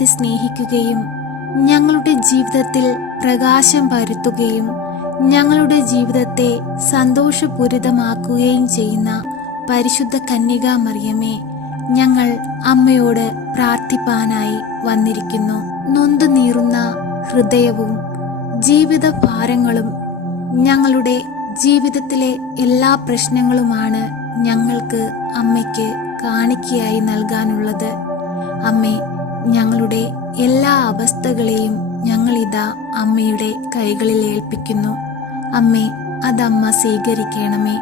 വറ്റാതെ സ്നേഹിക്കുകയും ഞങ്ങളുടെ ജീവിതത്തിൽ പ്രകാശം പരത്തുകയും ഞങ്ങളുടെ ജീവിതത്തെ സന്തോഷപൂരിതമാക്കുകയും ചെയ്യുന്ന പരിശുദ്ധ കന്യകാ മറിയമേ, ഞങ്ങൾ അമ്മയോട് പ്രാർത്ഥിപ്പാനായി വന്നിരിക്കുന്നു. നൊന്തു നീറുന്ന ഹൃദയവും ജീവിത ഭാരങ്ങളും ഞങ്ങളുടെ ജീവിതത്തിലെ എല്ലാ പ്രശ്നങ്ങളുമാണ് ഞങ്ങൾക്ക് അമ്മയ്ക്ക് കാണിക്കയായി നൽകാനുള്ളത്. അമ്മേ, ഞങ്ങളുടെ എല്ലാ അവസ്ഥകളെയും ഞങ്ങളിതാ അമ്മയുടെ കൈകളിൽ ഏൽപ്പിക്കുന്നു. അമ്മേ, അതമ്മ സ്വീകരിക്കണമേ.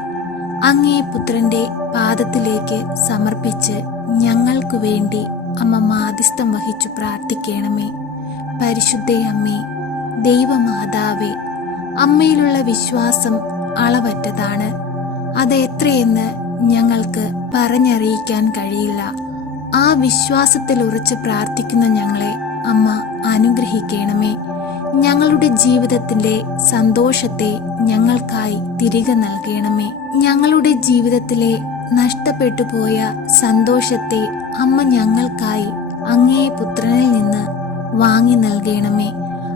അങ്ങേ പുത്രന്റെ പാദത്തിലേക്ക് സമർപ്പിച്ച് ഞങ്ങൾക്ക് വേണ്ടി അമ്മ മാധ്യസ്ഥം വഹിച്ചു പ്രാർത്ഥിക്കണമേ. പരിശുദ്ധ അമ്മേ, ദൈവമാതാവേ, അമ്മയിലുള്ള വിശ്വാസം അളവറ്റതാണ്. അത് എത്രയെന്ന് ഞങ്ങൾക്ക് പറഞ്ഞറിയിക്കാൻ കഴിയില്ല. ആ വിശ്വാസത്തിൽ ഉറച്ച് പ്രാർത്ഥിക്കുന്ന ഞങ്ങളെ അമ്മ അനുഗ്രഹിക്കണമേ. ഞങ്ങളുടെ ജീവിതത്തിന്റെ സന്തോഷത്തെ ഞങ്ങൾക്കായി തിരികെ നൽകണമേ. ഞങ്ങളുടെ ജീവിതത്തിലെ നഷ്ടപ്പെട്ടു പോയ സന്തോഷത്തെ അമ്മ ഞങ്ങൾക്കായി അങ്ങേ പുത്രനിൽ നിന്ന് വാങ്ങി നൽകണമേ.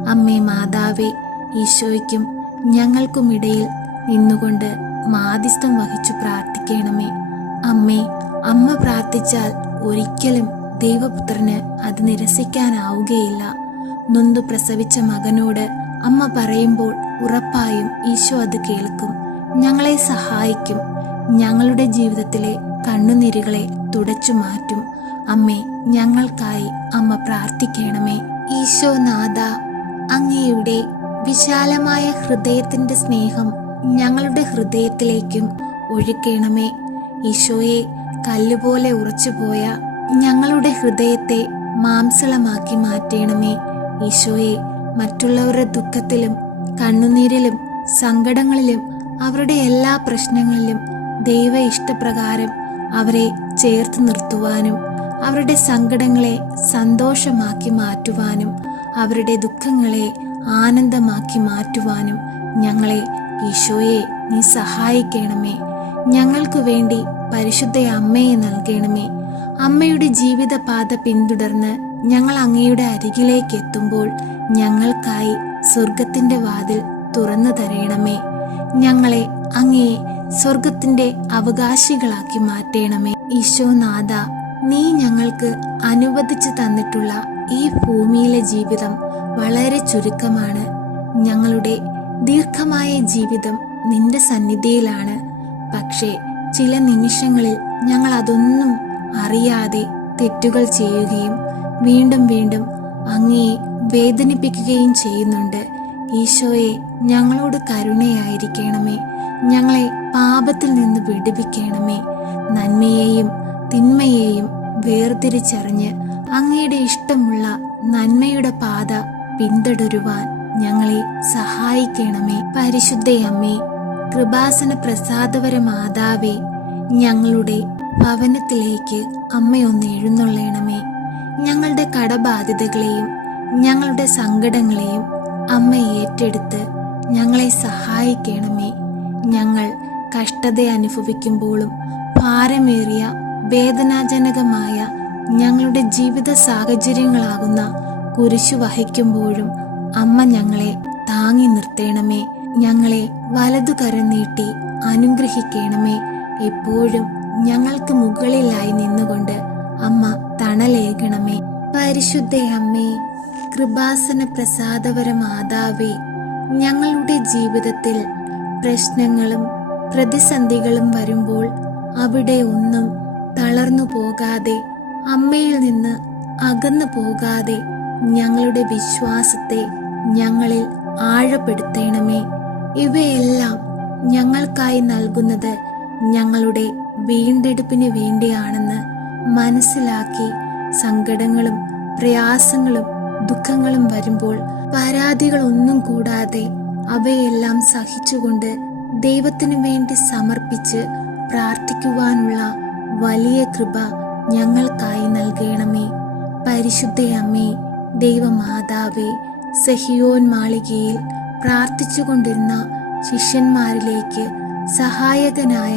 അമ്മേ മാതാവേ, ഈശോയ്ക്കും ഞങ്ങൾക്കുമിടയിൽ നിന്നുകൊണ്ട് മാധ്യസ്ഥം വഹിച്ചു പ്രാർത്ഥിക്കണമേ. അമ്മേ, അമ്മ പ്രാർത്ഥിച്ചാൽ ഒരിക്കലും ദൈവപുത്രന് അത് നിരസിക്കാനാവുകയില്ല. നൊന്തു പ്രസവിച്ച മകനോട് അമ്മ പറയുമ്പോൾ ഉറപ്പായും ഈശോ അത് കേൾക്കും, ഞങ്ങളെ സഹായിക്കും, ഞങ്ങളുടെ ജീവിതത്തിലെ കണ്ണുനീരുകളെ തുടച്ചു മാറ്റും. അമ്മേ, ഞങ്ങൾക്കായി അമ്മ പ്രാർത്ഥിക്കണമേ. ഈശോനാഥ, അങ്ങയുടെ വിശാലമായ ഹൃദയത്തിന്റെ സ്നേഹം ഞങ്ങളുടെ ഹൃദയത്തിലേക്കും ഒഴുക്കണമേ. ഈശോയെ, കല്ലുപോലെ ഉറച്ചുപോയ ഞങ്ങളുടെ ഹൃദയത്തെ മാംസളമാക്കി മാറ്റണമേ. ഈശോയെ, മറ്റുള്ളവരുടെ ദുഃഖത്തിലും കണ്ണുനീരിലും സങ്കടങ്ങളിലും അവരുടെ എല്ലാ പ്രശ്നങ്ങളിലും ദൈവ ഇഷ്ടപ്രകാരം അവരെ ചേർത്ത് നിർത്തുവാനും അവരുടെ സങ്കടങ്ങളെ സന്തോഷമാക്കി മാറ്റുവാനും അവരുടെ ദുഃഖങ്ങളെ ആനന്ദമാക്കി മാറ്റുവാനും ഞങ്ങളെ ഈശോയെ നീ സഹായിക്കണമേ. ഞങ്ങൾക്ക് വേണ്ടി പരിശുദ്ധ അമ്മയെ നൽകണമേ. അമ്മയുടെ ജീവിതപാത പിന്തുടർന്ന് ഞങ്ങൾ അങ്ങയുടെ അരികിലേക്ക് എത്തുമ്പോൾ ഞങ്ങൾക്കായി സ്വർഗത്തിന്റെ വാതിൽ തുറന്നു തരണമേ. ഞങ്ങളെ അങ്ങയെ സ്വർഗത്തിന്റെ അവകാശികളാക്കി മാറ്റണമേ. ഈശോനാഥ, നീ ഞങ്ങൾക്ക് അനുവദിച്ചു തന്നിട്ടുള്ള ഈ ഭൂമിയിലെ ജീവിതം വളരെ ചുരുക്കമാണ്. ഞങ്ങളുടെ ദീർഘമായ ജീവിതം നിന്റെ സന്നിധിയിലാണ്. പക്ഷേ ചില നിമിഷങ്ങളിൽ ഞങ്ങൾ അതൊന്നും അറിയാതെ തെറ്റുകൾ ചെയ്യുകയും വീണ്ടും വീണ്ടും അങ്ങയെ വേദനിപ്പിക്കുകയും ചെയ്യുന്നുണ്ട്. ഈശോയെ, ഞങ്ങളോട് കരുണയായിരിക്കണമേ. ഞങ്ങളെ പാപത്തിൽ നിന്ന് വിടുവിക്കണമേ. നന്മയെയും തിന്മയെയും വേർതിരിച്ചറിഞ്ഞ് അങ്ങയുടെ ഇഷ്ടമുള്ള നന്മയുടെ പാത പിന്തുടരുവാൻ ഞങ്ങളെ സഹായിക്കണമേ. പരിശുദ്ധ അമ്മേ, കൃപാസന പ്രസാദവര മാതാവേ, ഞങ്ങളുടെ ഭവനത്തിലേക്ക് അമ്മയൊന്ന് എഴുന്നള്ളണമേ. ഞങ്ങളുടെ കടബാധ്യതകളെയും ഞങ്ങളുടെ സങ്കടങ്ങളെയും അമ്മ ഏറ്റെടുത്ത് ഞങ്ങളെ സഹായിക്കണമേ. ഞങ്ങൾ കഷ്ടത അനുഭവിക്കുമ്പോഴും ഭാരമേറിയ വേദനാജനകമായ ഞങ്ങളുടെ ജീവിത സാഹചര്യങ്ങളാകുന്ന കുരിശു വഹിക്കുമ്പോഴും അമ്മ ഞങ്ങളെ താങ്ങി നിർത്തണമേ. ഞങ്ങളെ വലതു കരം നീട്ടി അനുഗ്രഹിക്കണമേ. എപ്പോഴും ഞങ്ങൾക്ക് മുകളിലായി നിന്നുകൊണ്ട് അമ്മ തണലേകണമേ. പരിശുദ്ധ അമ്മേ, കൃപാസന പ്രസാദവര മാതാവേ, ഞങ്ങളുടെ ജീവിതത്തിൽ പ്രശ്നങ്ങളും പ്രതിസന്ധികളും വരുമ്പോൾ അവിടെ ഒന്നും തളർന്നു പോകാതെ, അമ്മയിൽ നിന്ന് അകന്നു പോകാതെ ഞങ്ങളുടെ വിശ്വാസത്തെ ഞങ്ങളിൽ ആഴപ്പെടുത്തണമേ. ഇവയെല്ലാം ഞങ്ങൾക്കായി നൽകുന്നത് ഞങ്ങളുടെ വീണ്ടെടുപ്പിന് വേണ്ടിയാണെന്ന് മനസ്സിലാക്കി സങ്കടങ്ങളും പ്രയാസങ്ങളും ദുഃഖങ്ങളും വരുമ്പോൾ പരാതികളൊന്നും കൂടാതെ അവയെല്ലാം സഹിച്ചുകൊണ്ട് ദൈവത്തിനു വേണ്ടി സമർപ്പിച്ച് പ്രാർത്ഥിക്കുവാനുള്ള വലിയ കൃപ ഞങ്ങൾക്കായി നൽകണമേ. പരിശുദ്ധ അമ്മേ, ദൈവമാതാവേ, സഹിയോൻ മാളികയിൽ പ്രാർത്ഥിച്ചുകൊണ്ടിരുന്ന ശിഷ്യന്മാരിലേക്ക് സഹായകനായ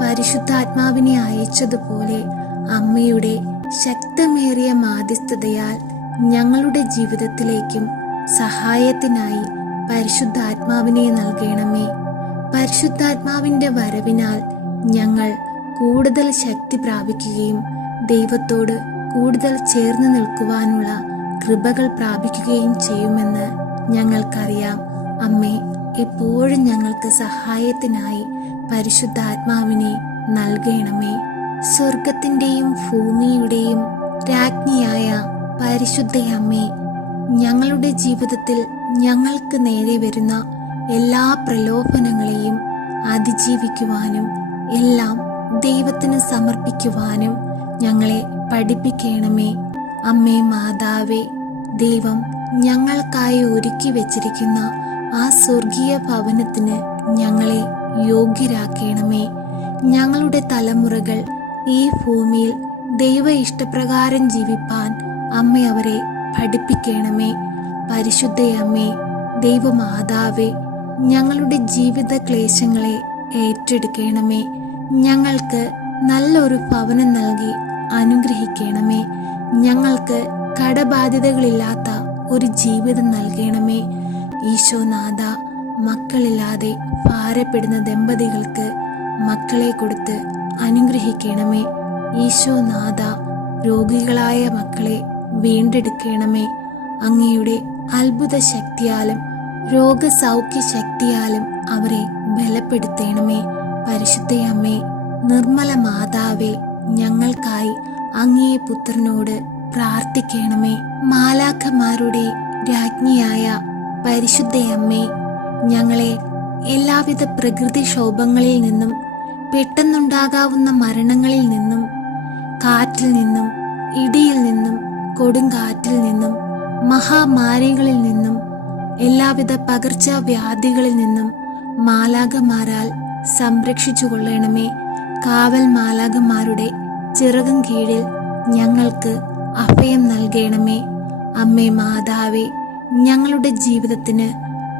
പരിശുദ്ധാത്മാവിനെ അയച്ചതുപോലെ അമ്മയുടെ ശക്തമേറിയ മാധ്യസ്ഥതയാൽ ഞങ്ങളുടെ ജീവിതത്തിലേക്കും സഹായത്തിനായി പരിശുദ്ധാത്മാവിനെ നൽകണമേ. പരിശുദ്ധാത്മാവിൻ്റെ വരവിനാൽ ഞങ്ങൾ കൂടുതൽ ശക്തി പ്രാപിക്കുകയും ദൈവത്തോട് കൂടുതൽ ചേർന്ന് നിൽക്കുവാനുള്ള കൃപകൾ പ്രാപിക്കുകയും ചെയ്യുമെന്ന് ഞങ്ങൾക്കറിയാം. അമ്മേ, എപ്പോഴും ഞങ്ങൾക്ക് സഹായത്തിനായി പരിശുദ്ധാത്മാവിനെ നൽകണമേ. സ്വർഗത്തിൻ്റെയും ഭൂമിയുടെയും രാജ്ഞിയായ പരിശുദ്ധയമ്മേ, ഞങ്ങളുടെ ജീവിതത്തിൽ ഞങ്ങൾക്ക് നേരെ വരുന്ന എല്ലാ പ്രലോഭനങ്ങളെയും അതിജീവിക്കുവാനും എല്ലാം ദൈവത്തിന് സമർപ്പിക്കുവാനും ഞങ്ങളെ പഠിപ്പിക്കണമേ. അമ്മേ മാതാവേ, ദൈവം ഞങ്ങൾക്കായി ഒരുക്കി വച്ചിരിക്കുന്ന ആ സ്വർഗീയ ഭവനത്തിന് ഞങ്ങളെ യോഗ്യരാക്കണമേ. ഞങ്ങളുടെ തലമുറകൾ ഈ ഭൂമിയിൽ ദൈവ ഇഷ്ടപ്രകാരം ജീവിപ്പാൻ അമ്മ അവരെ പഠിപ്പിക്കണമേ. പരിശുദ്ധയമ്മേ, ദൈവമാതാവേ, ഞങ്ങളുടെ ജീവിത ക്ലേശങ്ങളെ ഏറ്റെടുക്കണമേ. ഞങ്ങൾക്ക് നല്ലൊരു ഭവനം നൽകി അനുഗ്രഹിക്കണമേ. ഞങ്ങൾക്ക് കടബാധ്യതകളില്ലാത്ത ഒരു ജീവിതം നൽകണമേ. ഈശോനാഥ, മക്കളില്ലാതെ ഭാരപ്പെടുന്ന ദമ്പതികൾക്ക് മക്കളെ കൊടുത്ത് അനുഗ്രഹിക്കണമേ. ഈശോനാഥ, രോഗികളായ മക്കളെ വീണ്ടെടുക്കണമേ. അങ്ങയുടെ അത്ഭുത ശക്തിയാലും രോഗസൗഖ്യ ശക്തിയാലും അവരെ ബലപ്പെടുത്തണമേ. പരിശുദ്ധയമ്മേ, നിർമ്മല മാതാവേ, ഞങ്ങൾക്കായി അങ്ങേ പുത്രനോട് പ്രാർത്ഥിക്കണമേ. മാലാഖമാരുടെ രാജ്ഞിയായ പരിശുദ്ധയമ്മേ, ഞങ്ങളെ എല്ലാവിധ പ്രകൃതിക്ഷോഭങ്ങളിൽ നിന്നും പെട്ടെന്നുണ്ടാകാവുന്ന മരണങ്ങളിൽ നിന്നും കാറ്റിൽ നിന്നും ഇടിയിൽ നിന്നും കൊടുങ്കാറ്റിൽ നിന്നും മഹാമാരികളിൽ നിന്നും എല്ലാവിധ പകർച്ചവ്യാധികളിൽ നിന്നും മാലാഖമാരാൽ സംരക്ഷിച്ചു കൊള്ളണമേ. കാവൽ മാലാഖമാരുടെ ചിറകും കീഴിൽ ഞങ്ങൾക്ക് അഭയം നൽകണമേ. അമ്മേ മാതാവേ, ഞങ്ങളുടെ ജീവിതത്തിന്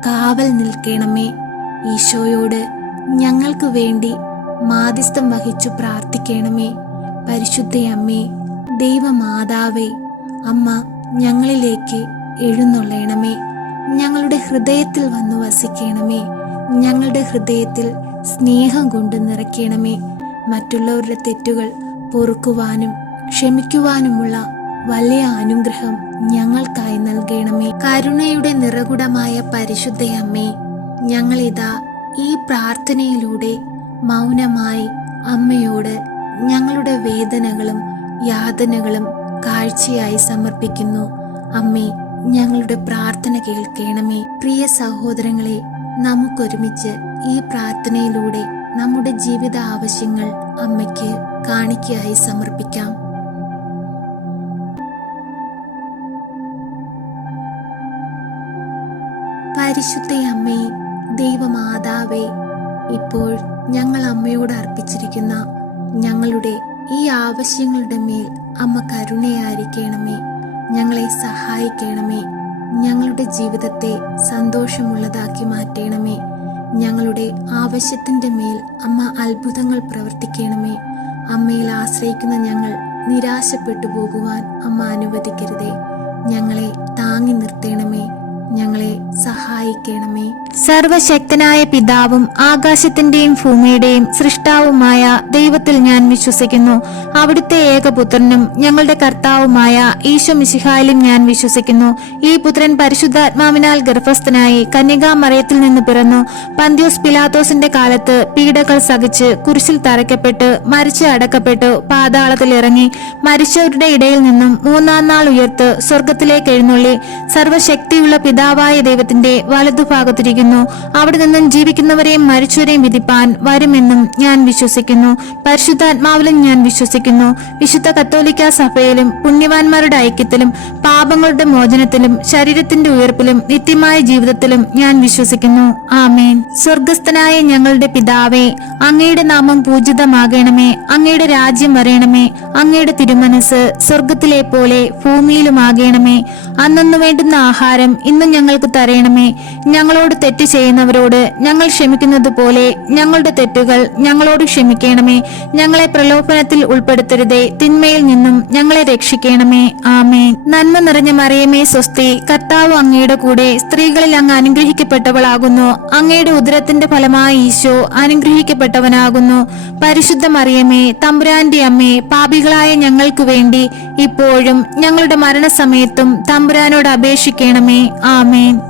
കാവൽ നിൽക്കണമേ. ഈശോയോട് ഞങ്ങൾക്ക് വേണ്ടി മാധ്യസ്ഥം വഹിച്ചു പ്രാർത്ഥിക്കണമേ. പരിശുദ്ധയമ്മേ, ദൈവമാതാവേ, അമ്മ ഞങ്ങളിലേക്ക് എഴുന്നള്ളണമേ. ഞങ്ങളുടെ ഹൃദയത്തിൽ വന്നു വസിക്കണമേ. ഞങ്ങളുടെ ഹൃദയത്തിൽ സ്നേഹം കൊണ്ട് നിറയ്ക്കണമേ. മറ്റുള്ളവരുടെ തെറ്റുകൾ പൊറുക്കുവാനും ക്ഷമിക്കുവാനുമുള്ള വലിയ അനുഗ്രഹം ഞങ്ങൾക്കായി നൽകണമേ. കരുണയുടെ നിറകുടമായ പരിശുദ്ധയമ്മേ, ഞങ്ങളിതാ ഈ പ്രാർത്ഥനയിലൂടെ മൗനമായി അമ്മയോട് ഞങ്ങളുടെ വേദനകളും യാതനകളും കാഴ്ചയായി സമർപ്പിക്കുന്നു. അമ്മേ, ഞങ്ങളുടെ പ്രാർത്ഥന കേൾക്കണമേ. പ്രിയ സഹോദരങ്ങളെ, നമുക്കൊരുമിച്ച് ഈ പ്രാർത്ഥനയിലൂടെ നമ്മുടെ ജീവിത ആവശ്യങ്ങൾ അമ്മയ്ക്ക് കാണിക്കയായി സമർപ്പിക്കാം. പരിശുദ്ധയമ്മേ, ദൈവമാതാവേ, ഇപ്പോൾ ഞങ്ങൾ അമ്മയോട് അർപ്പിച്ചിരിക്കുന്ന ഞങ്ങളുടെ ഈ ആവശ്യങ്ങളുടെ മേൽ അമ്മ കരുണയായിരിക്കണമേ. ഞങ്ങളെ സഹായിക്കണമേ. ഞങ്ങളുടെ ജീവിതത്തെ സന്തോഷമുള്ളതാക്കി മാറ്റണമേ. ഞങ്ങളുടെ ആവശ്യത്തിൻ്റെ മേൽ അമ്മ അത്ഭുതങ്ങൾ പ്രവർത്തിക്കണമേ. അമ്മയിൽ ആശ്രയിക്കുന്ന ഞങ്ങൾ നിരാശപ്പെട്ടു പോകുവാൻ അമ്മ അനുവദിക്കരുതേ. ഞങ്ങളെ താങ്ങി നിർത്തണമേ. ഞങ്ങളെ സഹായിക്കണമേ. സർവശക്തനായ പിതാവും ആകാശത്തിന്റെയും ഭൂമിയുടെയും സൃഷ്ടാവുമായ ദൈവത്തിൽ ഞാൻ വിശ്വസിക്കുന്നു. അവിടുത്തെ ഏകപുത്രനും ഞങ്ങളുടെ കർത്താവുമായ ഈശോ മിശിഹായിലും ഞാൻ വിശ്വസിക്കുന്നു. ഈ പുത്രൻ പരിശുദ്ധാത്മാവിനാൽ ഗർഭസ്ഥനായി കന്യകാമറിയത്തിൽ നിന്ന് പിറന്നു. പന്ത്യോസ് പിലാത്തോസിന്റെ കാലത്ത് പീഡകൾ സഹിച്ച് കുരിശിൽ തറയ്ക്കപ്പെട്ട് മരിച്ച് അടക്കപ്പെട്ടു പാതാളത്തിൽ ഇറങ്ങി മരിച്ചവരുടെ ഇടയിൽ നിന്നും മൂന്നാം നാൾ ഉയർത്ത് സ്വർഗത്തിലേക്ക് എഴുന്നള്ളി സർവശക്തിയുള്ള പിതാവായ ദൈവത്തിന്റെ വലതുഭാഗത്തിരിക്കുന്നു. അവിടെ നിന്നും ജീവിക്കുന്നവരെയും മരിച്ചവരെയും വിധിപ്പാൻ വരുമെന്നും ഞാൻ വിശ്വസിക്കുന്നു. പരിശുദ്ധാത്മാവിലും ഞാൻ വിശ്വസിക്കുന്നു. വിശുദ്ധ കത്തോലിക്കാ സഭയിലും പുണ്യവാന്മാരുടെ ഐക്യത്തിലും പാപങ്ങളുടെ മോചനത്തിലും ശരീരത്തിന്റെ ഉയർപ്പിലും നിത്യമായ ജീവിതത്തിലും ഞാൻ വിശ്വസിക്കുന്നു. ആമേൻ. സ്വർഗസ്ഥനായ ഞങ്ങളുടെ പിതാവേ, അങ്ങയുടെ നാമം പൂജിതമാകണമേ. അങ്ങയുടെ രാജ്യം വരയണമേ. അങ്ങയുടെ തിരുമനസ് സ്വർഗത്തിലെ പോലെ ഭൂമിയിലുമാകണമേ. അന്നു വേണ്ടുന്ന ആഹാരം ഇന്നും ഞങ്ങൾക്ക് തരണമേ. ഞങ്ങളോട് തെറ്റ് ചെയ്യുന്നവരോട് ഞങ്ങൾ ക്ഷമിക്കുന്നത് പോലെ ഞങ്ങളുടെ തെറ്റുകൾ ഞങ്ങളോട് ക്ഷമിക്കണമേ. ഞങ്ങളെ പ്രലോഭനത്തിൽ ഉൾപ്പെടുത്തരുതേ, തിന്മയിൽ നിന്നും ഞങ്ങളെ രക്ഷിക്കണമേ. ആമേൻ. നന്മ നിറഞ്ഞ മറിയമേ സ്വസ്തി, കർത്താവ് അങ്ങയുടെ കൂടെ, സ്ത്രീകളിൽ അങ്ങ് അനുഗ്രഹിക്കപ്പെട്ടവളാകുന്നു. അങ്ങയുടെ ഉദരത്തിന്റെ ഫലമായ ഈശോ അനുഗ്രഹിക്കപ്പെട്ടവനാകുന്നു. പരിശുദ്ധ മറിയമേ, തമ്പുരാന്റെ അമ്മേ, പാപികളായ ഞങ്ങൾക്ക് വേണ്ടി ഇപ്പോഴും ഞങ്ങളുടെ മരണസമയത്തും തമ്പുരാനോട് അപേക്ഷിക്കണമേ. ആമേൻ.